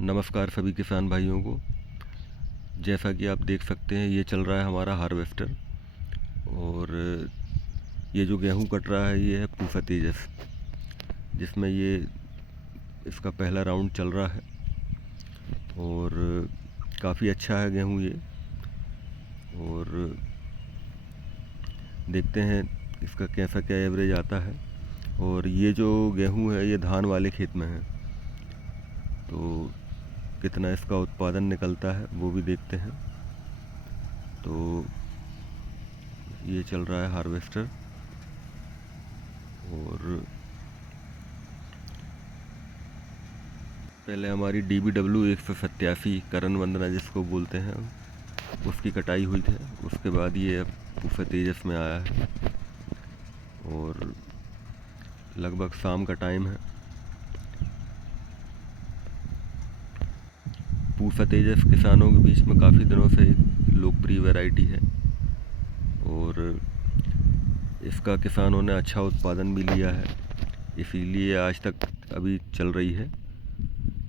नमस्कार सभी किसान भाइयों को। जैसा कि आप देख सकते हैं ये चल रहा है हमारा हार्वेस्टर और ये जो गेहूं कट रहा है ये है पूसा तेजस, जिसमें ये इसका पहला राउंड चल रहा है और काफ़ी अच्छा है गेहूं ये। और देखते हैं इसका कैसा क्या एवरेज आता है। और ये जो गेहूं है ये धान वाले खेत में है, तो कितना इसका उत्पादन निकलता है वो भी देखते हैं। तो ये चल रहा है हार्वेस्टर और पहले हमारी DBW 187 करण वंदना जिसको बोलते हैं उसकी कटाई हुई थी। उसके बाद ये अब पूसा तेजस में आया है और लगभग शाम का टाइम है। पूसा तेजस किसानों के बीच में काफ़ी दिनों से एक लोकप्रिय वैरायटी है और इसका किसानों ने अच्छा उत्पादन भी लिया है, इसीलिए आज तक अभी चल रही है।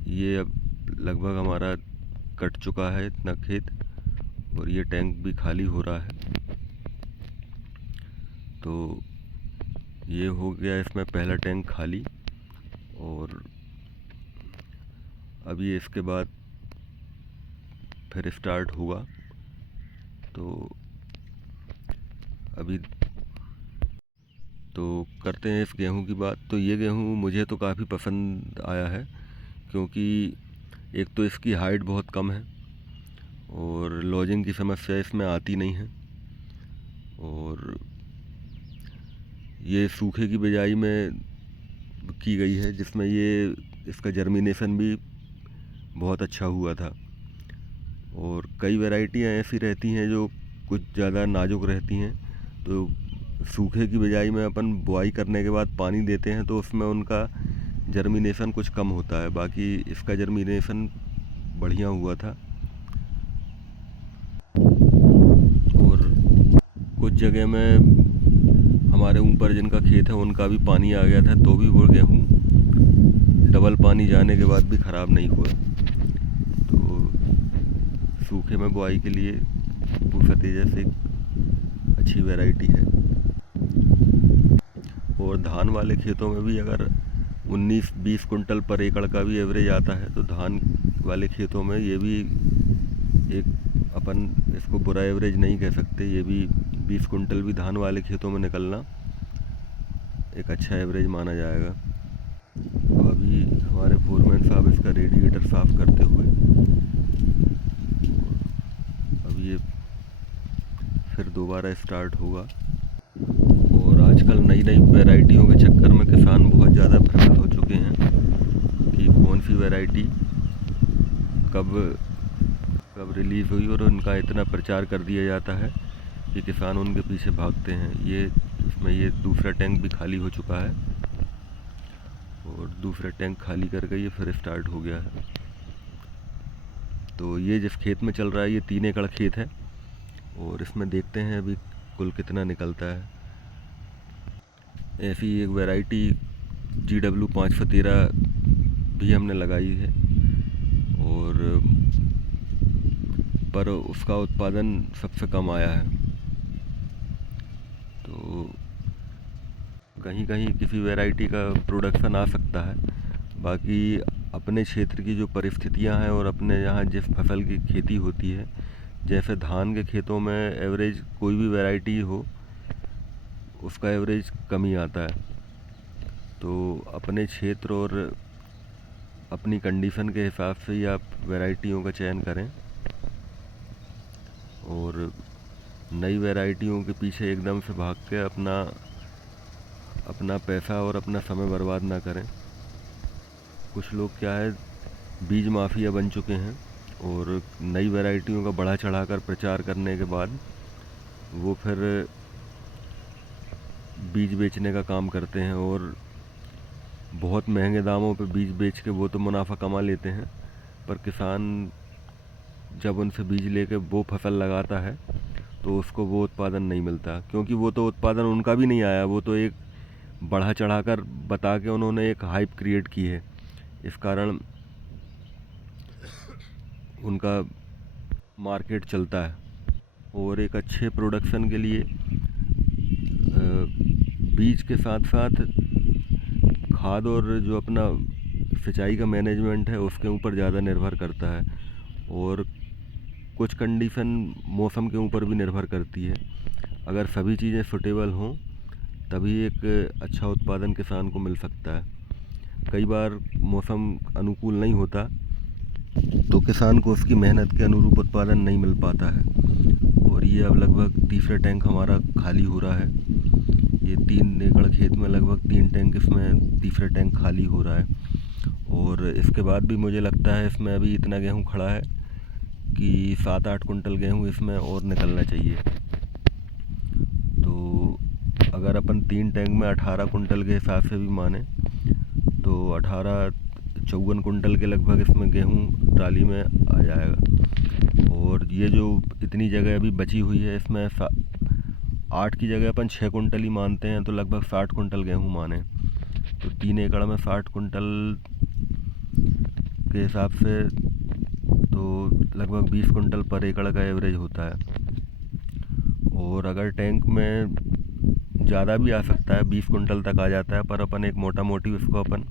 ये अब लगभग हमारा कट चुका है इतना खेत और ये टैंक भी खाली हो रहा है। तो ये हो गया इसमें पहला टैंक खाली और अभी इसके बाद फिर स्टार्ट हुआ। तो अभी तो करते हैं इस गेहूं की बात। तो ये गेहूं मुझे तो काफ़ी पसंद आया है, क्योंकि एक तो इसकी हाइट बहुत कम है और लॉजिंग की समस्या इसमें आती नहीं है और ये सूखे की बिजाई में की गई है, जिसमें ये इसका जर्मिनेशन भी बहुत अच्छा हुआ था। और कई वैरायटियाँ ऐसी रहती हैं जो कुछ ज़्यादा नाजुक रहती हैं, तो सूखे की बिजाई में अपन बुआई करने के बाद पानी देते हैं तो उसमें उनका जर्मिनेशन कुछ कम होता है। बाकी इसका जर्मिनेशन बढ़िया हुआ था और कुछ जगह में हमारे ऊपर जिनका खेत है उनका भी पानी आ गया था, तो भी वो गेहूँ डबल पानी जाने के बाद भी ख़राब नहीं हुआ। तो सूखे में बुआई के लिए पूसा तेजस एक अच्छी वैरायटी है। और धान वाले खेतों में भी अगर 19-20 कुंटल पर एकड़ का भी एवरेज आता है, तो धान वाले खेतों में ये भी एक अपन इसको बुरा एवरेज नहीं कह सकते। ये भी 20 कुंटल भी धान वाले खेतों में निकलना एक अच्छा एवरेज माना जाएगा। तो अभी हमारे फोरमैन साहब इसका रेडिएटर साफ़ करते हुए, अब ये फिर दोबारा स्टार्ट होगा। और आजकल नई नई वैरायटियों के चक्कर में किसान बहुत ज़्यादा भ्रमित हो चुके हैं कि कौन सी वैरायटी कब कब रिलीज़ हुई, और उनका इतना प्रचार कर दिया जाता है कि किसान उनके पीछे भागते हैं। इसमें ये दूसरा टैंक भी खाली हो चुका है और दूसरा टैंक खाली करके ये फिर स्टार्ट हो गया है। तो ये जिस खेत में चल रहा है ये 3 एकड़ खेत है और इसमें देखते हैं अभी कुल कितना निकलता है। ऐसी एक वैरायटी GW 513 भी हमने लगाई है और पर उसका उत्पादन सबसे कम आया है। तो कहीं कहीं किसी वैरायटी का प्रोडक्शन आ सकता है। बाकी अपने क्षेत्र की जो परिस्थितियां हैं और अपने यहाँ जिस फसल की खेती होती है, जैसे धान के खेतों में एवरेज कोई भी वैरायटी हो उसका एवरेज कम ही आता है। तो अपने क्षेत्र और अपनी कंडीशन के हिसाब से ही आप वैरायटियों का चयन करें और नई वैरायटियों के पीछे एकदम से भाग के अपना पैसा और अपना समय बर्बाद ना करें। कुछ लोग क्या है बीज माफिया बन चुके हैं और नई वैरायटियों का बढ़ा चढ़ाकर प्रचार करने के बाद वो फिर बीज बेचने का काम करते हैं और बहुत महंगे दामों पे बीज बेच के वो तो मुनाफा कमा लेते हैं, पर किसान जब उनसे बीज लेके वो फसल लगाता है तो उसको वो उत्पादन नहीं मिलता, क्योंकि वो तो उत्पादन उनका भी नहीं आया। वो तो एक बढ़ा चढ़ाकर बता के उन्होंने एक हाइप क्रिएट की है। इस कारण उनका मार्केट चलता है। और एक अच्छे प्रोडक्शन के लिए बीज के साथ साथ खाद और जो अपना सिंचाई का मैनेजमेंट है उसके ऊपर ज़्यादा निर्भर करता है, और कुछ कंडीशन मौसम के ऊपर भी निर्भर करती है। अगर सभी चीज़ें सूटेबल हों तभी एक अच्छा उत्पादन किसान को मिल सकता है। कई बार मौसम अनुकूल नहीं होता तो किसान को उसकी मेहनत के अनुरूप उत्पादन नहीं मिल पाता है। और ये अब लगभग तीसरा टैंक हमारा खाली हो रहा है। ये 3 एकड़ खेत में लगभग 3 टैंक इसमें तीसरा टैंक खाली हो रहा है। और इसके बाद भी मुझे लगता है इसमें अभी इतना गेहूँ खड़ा है कि 7-8 कुंटल गेहूँ इसमें और निकलना चाहिए। तो अगर अपन 3 टैंक में 18 कुंटल के हिसाब से भी माने तो 54 कुंटल के लगभग इसमें गेहूँ ट्राली में आ जाएगा। और ये जो इतनी जगह अभी बची हुई है इसमें 8 की जगह अपन 6 कुंटल ही मानते हैं तो लगभग 60 कुंटल गेहूँ माने तो 3 एकड़ में 60 कुंटल के हिसाब से तो लगभग 20 कुंटल पर एकड़ का एवरेज होता है। और अगर टैंक में ज़्यादा भी आ सकता है, 20 कुंटल तक आ जाता है, पर अपन एक मोटा मोटी उसको अपन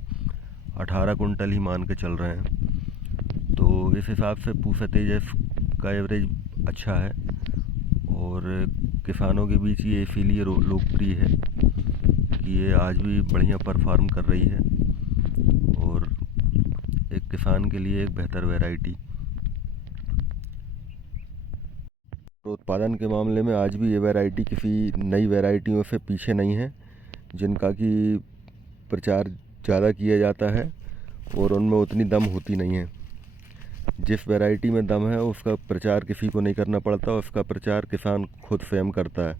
18 कुंटल ही मान के चल रहे हैं। तो इस हिसाब से पूसा तेजस का एवरेज अच्छा है और किसानों के बीच ये इसीलिए लोकप्रिय है कि ये आज भी बढ़िया परफॉर्म कर रही है और एक किसान के लिए एक बेहतर वैरायटी। तो उत्पादन के मामले में आज भी ये वैरायटी किसी नई वैरायटियों से पीछे नहीं है जिनका कि प्रचार ज़्यादा किया जाता है और उनमें उतनी दम होती नहीं है। जिस वैरायटी में दम है उसका प्रचार किसी को नहीं करना पड़ता, उसका प्रचार किसान खुद स्वयं करता है।